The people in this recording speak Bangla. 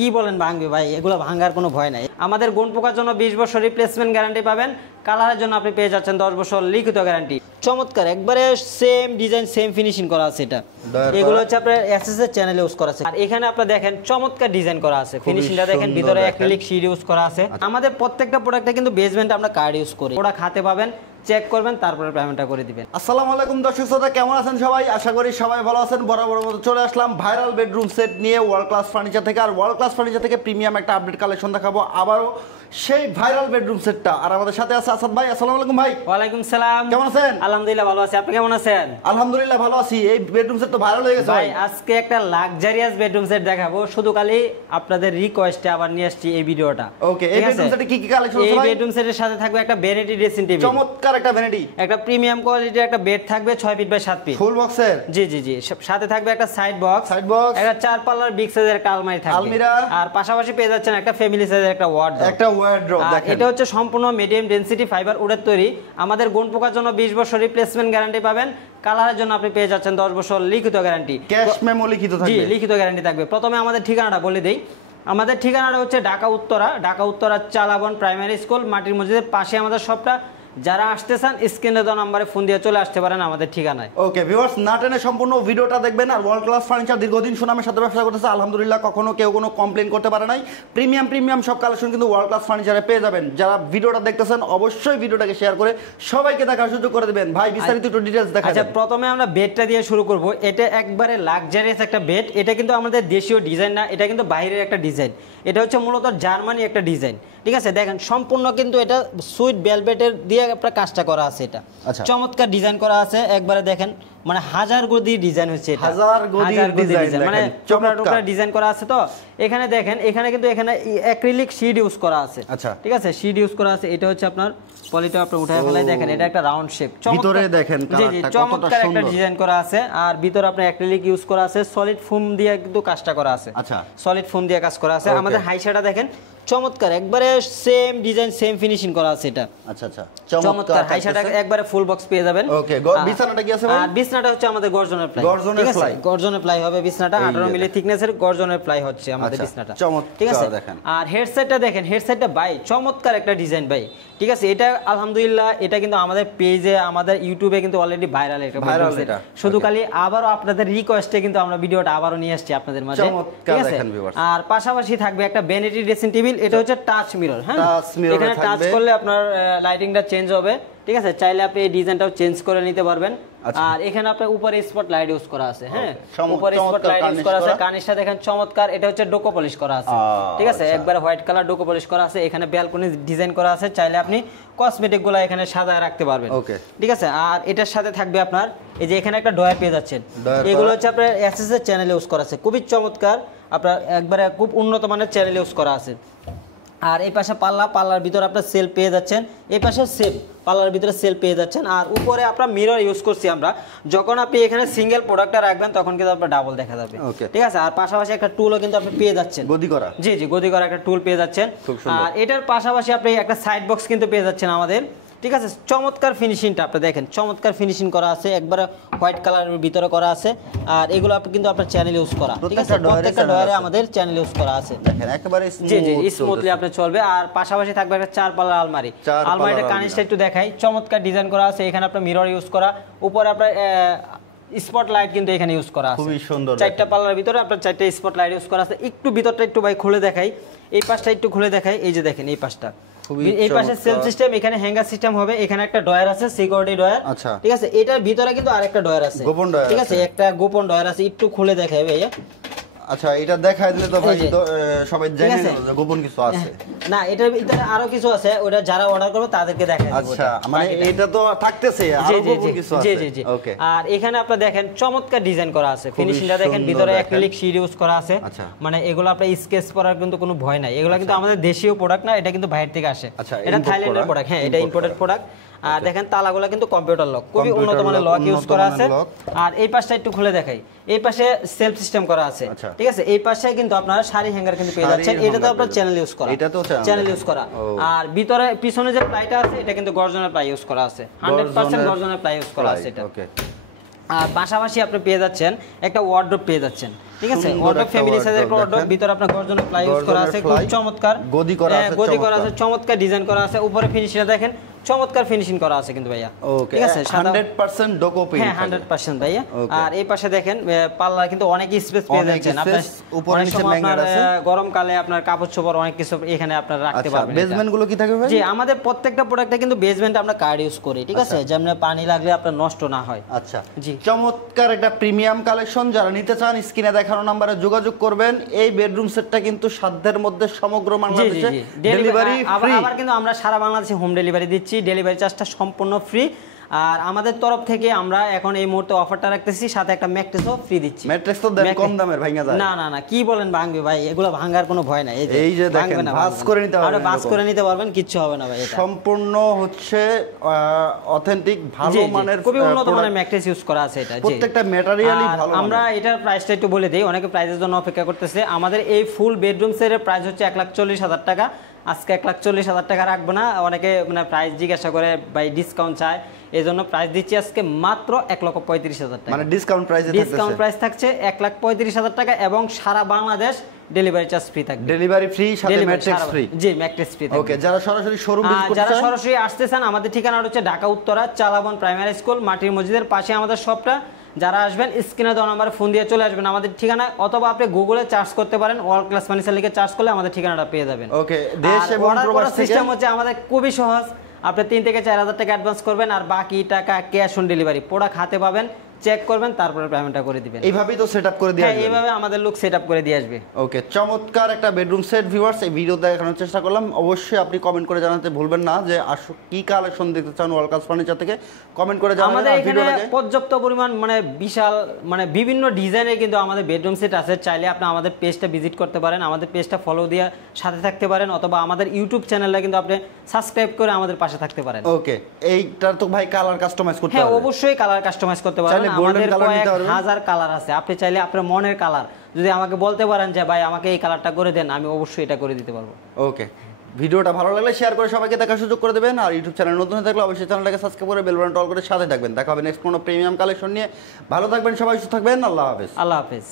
কি বলেন ভাঙবে ভাই, এগুলো ভাঙার কোনো ভয় নাই। আমাদের গুণ পোকার জন্য 20 বছর রিপ্লেসমেন্ট গ্যারান্টি পাবেন। কালারের জন্য আপনি পেয়ে যাচ্ছেন 10 বছর লিখিত গ্যারান্টি। চমৎকার, একবারে সেম ডিজাইন সেম ফিনিশিং করা আছে। এটা এগুলো হচ্ছে আপনার এসএস এর চ্যানেলে ইউজ করা আছে। আর এখানে আপনি দেখেন চমৎকার ডিজাইন করা আছে, ফিনিশিংটা দেখেন, ভিতরে অ্যাক্রিলিক শীট ইউজ করা আছে। আমাদের প্রত্যেকটা প্রোডাক্টে কিন্তু বেসমেন্ট আমরা কার্ড ইউজ করি। প্রোডাক্ট হাতে পাবেন, চেক করবেন, তারপরে পেমেন্টটা করে দিবেন। আসসালামু আলাইকুম দর্শক শ্রোতা, কেমন আছেন সবাই? আশা করি সবাই ভালো আছেন। বরাবর মতো চলে আসলাম ভাইরাল বেডরুম সেট নিয়ে ওয়ার্ল্ড ক্লাস ফার্নিচার থেকে। আর ওয়ার্ল্ড ক্লাস ফার্নিচার থেকে প্রিমিয়াম একটা আপডেট কালেকশন দেখাবো আবারও সেই ভাইরাল বেডরুম সেটটা। আর আমাদের সাথে আছে আসাদ ভাই। আসসালামু আলাইকুম ভাই। ওয়ালাইকুম সালাম। কেমন আছেন? আলহামদুলিল্লাহ ভালো আছি, আপনি কেমন আছেন? আলহামদুলিল্লাহ ভালো আছি। এই বেডরুম সেট তো ভাইরাল হয়ে গেছে ভাই। আজকে একটা লাক্সারিয়াস বেডরুম সেট দেখাবো, শুধু খালি আপনাদের রিকোয়েস্টে আবার নিয়ে আসছি এই ভিডিওটা। ওকে, এই বেডরুম সেটে কি কি কালেকশন আছে ভাই? এই বেডরুম সেটের সাথে থাকবে একটা ভ্যানিটি ড্রেসিং টেবিল, চমৎকার একটা ভ্যানিটি, একটা প্রিমিয়াম কোয়ালিটির একটা বেড থাকবে 6 ফিট বাই 7 ফিট ফুল বক্সের। জি জি জি, সাথে থাকবে একটা সাইড বক্স, একটা 4 পাল্লার বিগ সাইজের একটা আলমারি থাকবে, আলমিরা। আর পাশাপাশি পেয়ে যাচ্ছেন একটা ফ্যামিলি সাইজের একটা ওয়ার্ডরোব। দেখেন এটা হচ্ছে সম্পূর্ণ মিডিয়াম ডেনসিটি ফাইবার উডের তৈরি। আমাদের গুণ পোকার জন্য 20 বছর রিপ্লেসমেন্ট গ্যারান্টি পাবেন। কালারের জন্য আপনি পেয়ে যাচ্ছেন 10 বছর লিখিত গ্যারান্টি। ক্যাশ মেমো লিখিত থাকবে। জি, লিখিত গ্যারান্টি থাকবে। প্রথমে আমাদের ঠিকানাটা বলে দেই। আমাদের ঠিকানাটা হচ্ছে ঢাকা উত্তরা চালাবন প্রাইমারি স্কুল, মাটির মসজিদের পাশে আমাদের শপটা। যারা আসতে চান স্ক্রিনে দেওয়া নম্বরে ফোন দিয়ে চলে আসতে পারেন আমাদের ঠিকানায়। ওকে ভিউয়ার্স, না টেনে সম্পূর্ণ ভিডিওটা দেখবেন। আর ওয়ার্ল্ড ক্লাস ফার্নিচার দীর্ঘদিন সুনামের সাথে ব্যবসা করতেছে, আলহামদুলিল্লাহ কখনো কেউ কোনো কমপ্লেন করতে পারে নাই। প্রিমিয়াম সব কালেকশন কিন্তু ওয়ার্ল্ড ক্লাস ফার্নিচারে পেয়ে যাবেন। যারা ভিডিওটা দেখতেছেন অবশ্যই ভিডিওটাকে শেয়ার করে সবাইকে দেখার সুযোগ করে দেবেন। ভাই বিস্তারিত একটু ডিটেইলস দেখান। আচ্ছা, প্রথমে আমরা বেডটা দিয়ে শুরু করব। এটা একবারে লাক্সারিয়াস একটা বেড। এটা কিন্তু আমাদের দেশীয় ডিজাইন না, এটা কিন্তু বাইরের একটা ডিজাইন। এটা হচ্ছে মূলত জার্মানি একটা ডিজাইন, ঠিক আছে? দেখেন সম্পূর্ণ কিন্তু এটা সুইট ভেলভেটের দিয়ে আপনার কাজটা করা আছে। এটা চমৎকার ডিজাইন করা আছে, একবারে দেখেন মানে হাজার গদি ডিজাইন হচ্ছে এটা, হাজার গদি ডিজাইন, মানে টুকরা ডিজাইন করা আছে। তো এখানে দেখেন, এখানে কিন্তু এখানে অ্যাক্রিলিক শীট ইউজ করা আছে। আচ্ছা, ঠিক আছে, শীট ইউজ করা আছে। এটা হচ্ছে আপনার পলিটা আপনি উঠায় ফেলাই, দেখেন এটা একটা রাউন্ড শেপ। ভিতরে দেখেন কালারটা চমৎকার একটা ডিজাইন করা আছে। আর ভিতরে আপনার অ্যাক্রিলিক ইউজ করা আছে, সলিড ফোম দিয়ে কিন্তু কাজটা করা আছে। আচ্ছা, সলিড ফোম দিয়ে কাজ করা আছে। আমাদের হাইশাটা দেখেন চমৎকার, একবারে সেম ডিজাইন সেম ফিনিশিং করা আছে। এটা আচ্ছা আচ্ছা চমৎকার। হাইশাটা একবারে ফুল বক্স পেয়ে যাবেন। ওকে, বিছানাটা কি আছে ভাই? আর বিছানাটা হচ্ছে আমাদের গর্জনের প্লাই। গর্জনের প্লাই হবে বিছানাটা, 18 মিলি থিকনেসের গর্জনের প্লাই হচ্ছে আমাদের বিছানাটা। ঠিক আছে, দেখেন। আর হেডসেটটা দেখেন, হেডসেটটা ভাই চমৎকার একটা ডিজাইন ভাই, ঠিক আছে? এটা আলহামদুলিল্লাহ এটা কিন্তু আমাদের পেজে, আমাদের ইউটিউবে কিন্তু অলরেডি ভাইরাল। এটা শুধু খালি আবারও আপনাদের রিকোয়েস্টে কিন্তু আমরা ভিডিওটা আবারও নিয়ে আসছি আপনাদের মাঝে, ঠিক আছে? আর পাশাপাশি থাকবে একটা ভ্যানিটি ড্রেসিং টেবিল। এটা হচ্ছে টাচ মিরর। হ্যাঁ, এখানে টাচ করলে আপনার লাইটিংটা চেঞ্জ হবে, ঠিক আছে? চাইলে আপনি এই ডিজাইনটাও চেঞ্জ করে নিতে পারবেন। আর এখানে আপনার উপরে স্পট লাইট ইউজ করা আছে। হ্যাঁ, উপরে স্পট লাইট ইউজ করা আছে। কার্নিশটা দেখেন চমৎকার। এটা হচ্ছে ডোকো পলিশ করা আছে, ঠিক আছে? একবার হোয়াইট কালার ডোকো পলিশ করা আছে। এখানে ব্যালকনি ডিজাইন করা আছে, চাইলে আপনি কসমেটিক গুলো এখানে সাজায় রাখতে পারবেন, ঠিক আছে? আর এটার সাথে থাকবে আপনার এই যে এখানে একটা ডয়ার পেয়ে যাচ্ছেন। এগুলো হচ্ছে আপনার এসএস এর চ্যানেল ইউজ করা আছে, খুবই চমৎকার। আপনার একবারে খুব উন্নত মানের চ্যানেল ইউজ করা আছে। আর এই পাশে পাল্লার ভিতরে আপনার সেল পেয়ে যাচ্ছেন। এই পাশে সেল, পাল্লার ভিতরে সেল পেয়ে যাচ্ছেন। আর উপরে আপনার মিরর ইউজ করছি আমরা। যখন আপনি এখানে সিঙ্গেল প্রোডাক্টটা রাখবেন তখন কিন্তু আপনার ডাবল দেখা যাবে, ঠিক আছে? আর পাশাপাশি একটা টুলও কিন্তু আপনি পেয়ে যাচ্ছেন, গদি করা। জি জি, গদি করা একটা টুল পেয়ে যাচ্ছেন। আর এটার পাশাপাশি আপনি একটা সাইড বক্স কিন্তু পেয়ে যাচ্ছেন আমাদের, ঠিক আছে? চমৎকার ফিনিশিংটা আপনি দেখেন, চমৎকার ফিনিশিং করা আছে, একবারে হোয়াইট কালারের ভিতরে করা আছে। আর এগুলো আপনি কিন্তু আপনার চ্যানেল ইউজ করা, ঠিক আছে? প্রত্যেকটা ডয়ারে আমাদের চ্যানেল ইউজ করা আছে, দেখেন একেবারে জি জি স্মুথলি আপনি চলবে। আর পাশাপাশি থাকবে একটা 4 পাল্লার আলমারি। আলমারিটা কানিসটা একটু দেখাই, চমৎকার ডিজাইন করা আছে। এখানে আপনার মিরর ইউজ করা, উপরে আপনার স্পট লাইট কিন্তু এখানে ইউজ করা আছে, খুবই সুন্দর। 4টা পাল্লার ভিতরে আপনার 4টা স্পট লাইট ইউজ করা আছে। একটু ভিতরটা একটু ভাই খুলে দেখাই, এই পাশটা একটু খুলে দেখাই। এই যে দেখেন এই পাশটা, এই পাশে সেলফ সিস্টেম, এখানে হ্যাঙ্গার সিস্টেম হবে। এখানে একটা ডয়ার আছে, সিকিউরিটি ডয়ার, ঠিক আছে? এটার ভিতরে কিন্তু আরেকটা ডয়ার আছে, গোপন ডয়ার, ঠিক আছে? একটা গোপন ডয়ার আছে, একটু খুলে দেখাই ভাইয়া। আচ্ছা, এটা দেখাই দিলে তো ভাই তো সবাই জানে না গোপন কিছু আছে। না, এটার ভিতরে আরো কিছু আছে, ওটা যারা অর্ডার করবে তাদেরকে দেখাই দেব। আচ্ছা, মানে এটা তো থাকতেছে আরো গোপন কিছু আছে। জি জি জি, ওকে। আর এখানে আপনি দেখেন চমৎকার ডিজাইন করা আছে, ফিনিশিংটা দেখেন, ভিতরে অ্যাক্রিলিক শীট ইউজ করা আছে। মানে এগুলো আপনি স্কেচ করার কিন্তু কোনো ভয় নাই। এগুলো কিন্তু আমাদের দেশীয় প্রোডাক্ট না, এটা কিন্তু বাইরে থেকে আসে। এটা থাইল্যান্ডের প্রোডাক্ট। হ্যাঁ, এটা ইম্পোর্টেড প্রোডাক্ট। আর দেখেন তালাগুলো কিন্তু কম্পিউটার লক, খুবই উন্নত মানের লক ইউজ করা আছে। আর এই পাশটা একটু খুলে দেখাই, এই পাশে সেলফ সিস্টেম করা আছে, ঠিক আছে? এই পাশে কিন্তু আপনারা শাড়ি হ্যাঙ্গার কিন্তু পেয়ে যাচ্ছেন। এটা তো আপনার চ্যানেল ইউজ করা, এটা তো চ্যানেল ইউজ করা। আর ভিতরে পিছনে যে প্লাইটা আছে এটা কিন্তু গর্জনের প্লাই ইউজ করা আছে, 100% গর্জনের প্লাই ইউজ করা আছে এটা। আর পাশাপাশি আপনি পেয়ে যাচ্ছেন একটা ওয়ার্ডরোব পেয়ে যাচ্ছেন। ঠিক আছে ওয়ার্ডরোব ফ্যামিলি সাইজের একটা ওয়ার্ডরোব ভিতরে আপনার গর্জনের প্লাই ইউজ করা আছে খুব চমৎকার গদি করা আছে চমৎকার ডিজাইন করা আছে উপরে ফিনিশিংটা দেখেন চমৎকার ফিনিশিং করা আছে কিন্তু ভাইয়া ঠিক আছে 100% ডোকো পেইন্ট হ্যাঁ 100% ভাইয়া আর এই পাশে দেখেন পাল্লা কিন্তু অনেক স্পেস পেয়ে যাচ্ছেন আপনার উপরে নিচে ম্যাগনেট আছে গরমকালে আপনার কাপড় চোপড় অনেক কিছু এখানে আপনারা রাখতে পারবেন বেসমেন্ট গুলো কি থাকবে ভাই জি আমাদের প্রত্যেকটা প্রোডাক্টে কিন্তু বেসমেন্ট আমরা কার্ড ইউজ করি ঠিক আছে যেমন পানি লাগলে আপনার নষ্ট না হয় আচ্ছা জি চমৎকার একটা প্রিমিয়াম কালেকশন যারা নিতে চান স্ক্রিনে দেখানো নম্বরে যোগাযোগ করবেন এই বেডরুম সেটটা কিন্তু সাধ্যের মধ্যে সমগ্র বাংলাদেশে ডেলিভারি ফ্রি আবার কিন্তু আমরা সারা বাংলাদেশে হোম ডেলিভারি দিচ্ছি ডেলিভারি চার্জটা সম্পূর্ণ ফ্রি আর আমাদের তরফ থেকে আমরা এখন এই মুহূর্তে অফারটা রাখতেছি সাথে একটা ম্যাট্রেসও ফ্রি দিচ্ছি ম্যাট্রেস তো দেন কম দামের ভাঙা যায় না না না কি বলেন ভাঙবে ভাই এগুলো ভাঙার কোনো ভয় নাই এই যে দেখেন ভাঁজ করে নিতে পারবেন ভাঁজ করে নিতে পারবেন কিচ্ছু হবে না ভাই এটা সম্পূর্ণ হচ্ছে অথেন্টিক ভালো মানের খুবই উন্নত মানের ম্যাট্রেস ইউজ করা আছে এটা জি প্রত্যেকটা ম্যাটেরিয়ালই ভালো আমরা এটার প্রাইসটা একটু বলে দেই অনেকে প্রাইসের জন্য অপেক্ষা করতেছে আমাদের এই ফুল বেডরুম সেটের প্রাইস হচ্ছে 1,40,000 টাকা আজকে 1,40,000 টাকা রাখবো না অনেকে মানে প্রাইস জিজ্ঞাসা করে ভাই ডিসকাউন্ট চায় এজন্য প্রাইস দিচ্ছি আজকে মাত্র 1,35,000 টাকা মানে ডিসকাউন্ট প্রাইস থাকছে 1,35,000 টাকা এবং সারা বাংলাদেশ ডেলিভারি চার্জ ফ্রি থাকবে ডেলিভারি ফ্রি সাথে ম্যাট্রেস ফ্রি জি ম্যাট্রেস ফ্রি থাকবে ওকে যারা সরাসরি শোরুম ভিজিট করতে চান যারা সরাসরি আসতে চান আমাদের ঠিকানা হচ্ছে ঢাকা উত্তরা চালাবন প্রাইমারি স্কুল মাটির মসজিদের পাশে আমাদের শপটা যারা আসবেন স্ক্রিনে দেওয়া নাম্বারে ফোন দিয়ে চলে আসবেন আমাদের ঠিকানা অথবা আপনি গুগলে সার্চ করতে পারেন ওয়ার্ল্ড ক্লাস ফার্নিচার লিখে সার্চ করলে আমাদের ঠিকানাটা পেয়ে যাবেন ওকে দেশ এবং প্রবাস থেকে সিস্টেম হচ্ছে আমাদের খুবই সহজ আপনি 3 থেকে 4,000 টাকা অ্যাডভান্স করবেন আর বাকি টাকা ক্যাশ অন ডেলিভারি প্রোডাক্ট হাতে পাবেন চেক করবেন তারপরে পেমেন্টটা করে দিবেন এইভাবেই তো সেটআপ করে দিয়ে আসবে হ্যাঁ এইভাবে আমাদের লোক সেটআপ করে দিয়ে আসবে ওকে চমৎকার একটা বেডরুম সেট ভিউয়ার্স এই ভিডিও দেখানোর চেষ্টা করলাম অবশ্যই আপনি কমেন্ট করে জানাতে ভুলবেন না যে কি কালেকশন দেখতে চান ওয়ার্ল্ড ক্লাস ফার্নিচার থেকে কমেন্ট করে জানাবেন আমাদের এখানে পর্যাপ্ত পরিমাণ মানে বিশাল মানে বিভিন্ন ডিজাইনের কিন্তু আমাদের বেডরুম সেট আছে চাইলে আপনি আমাদের পেজটা ভিজিট করতে পারেন আমাদের পেজটা ফলো দিয়ে সাথে থাকতে পারেন অথবা আমাদের ইউটিউব চ্যানেলটা কিন্তু আপনি সাবস্ক্রাইব করে আমাদের পাশে থাকতে পারেন ওকে এইটার তো ভাই কালার কাস্টমাইজ করতে হ্যাঁ হবে অবশ্যই কালার কাস্টমাইজ করতে পারবেন আমাদের কয়েক হাজার কালার আছে আপনি চাইলে আপনার মনের কালার যদি আমাকে বলতে পারেন যে ভাই আমাকে এই কালারটা করে দেন আমি অবশ্যই এটা করে দিতে পারবো ওকে ভিডিওটা ভালো লাগলে শেয়ার করে সবাইকে দেখার সুযোগ করে দেবেন আর ইউটিউব চ্যানেল নতুন হয়ে থাকলে অবশ্যই চ্যানেলটাকে সাবস্ক্রাইব করে বেল বাটন অল করে সাথে থাকবেন দেখা হবে নেক্সট কোনো প্রিমিয়াম কালেকশন নিয়ে ভালো থাকবেন সবাই সুস্থ থাকবেন আল্লাহ হাফেজ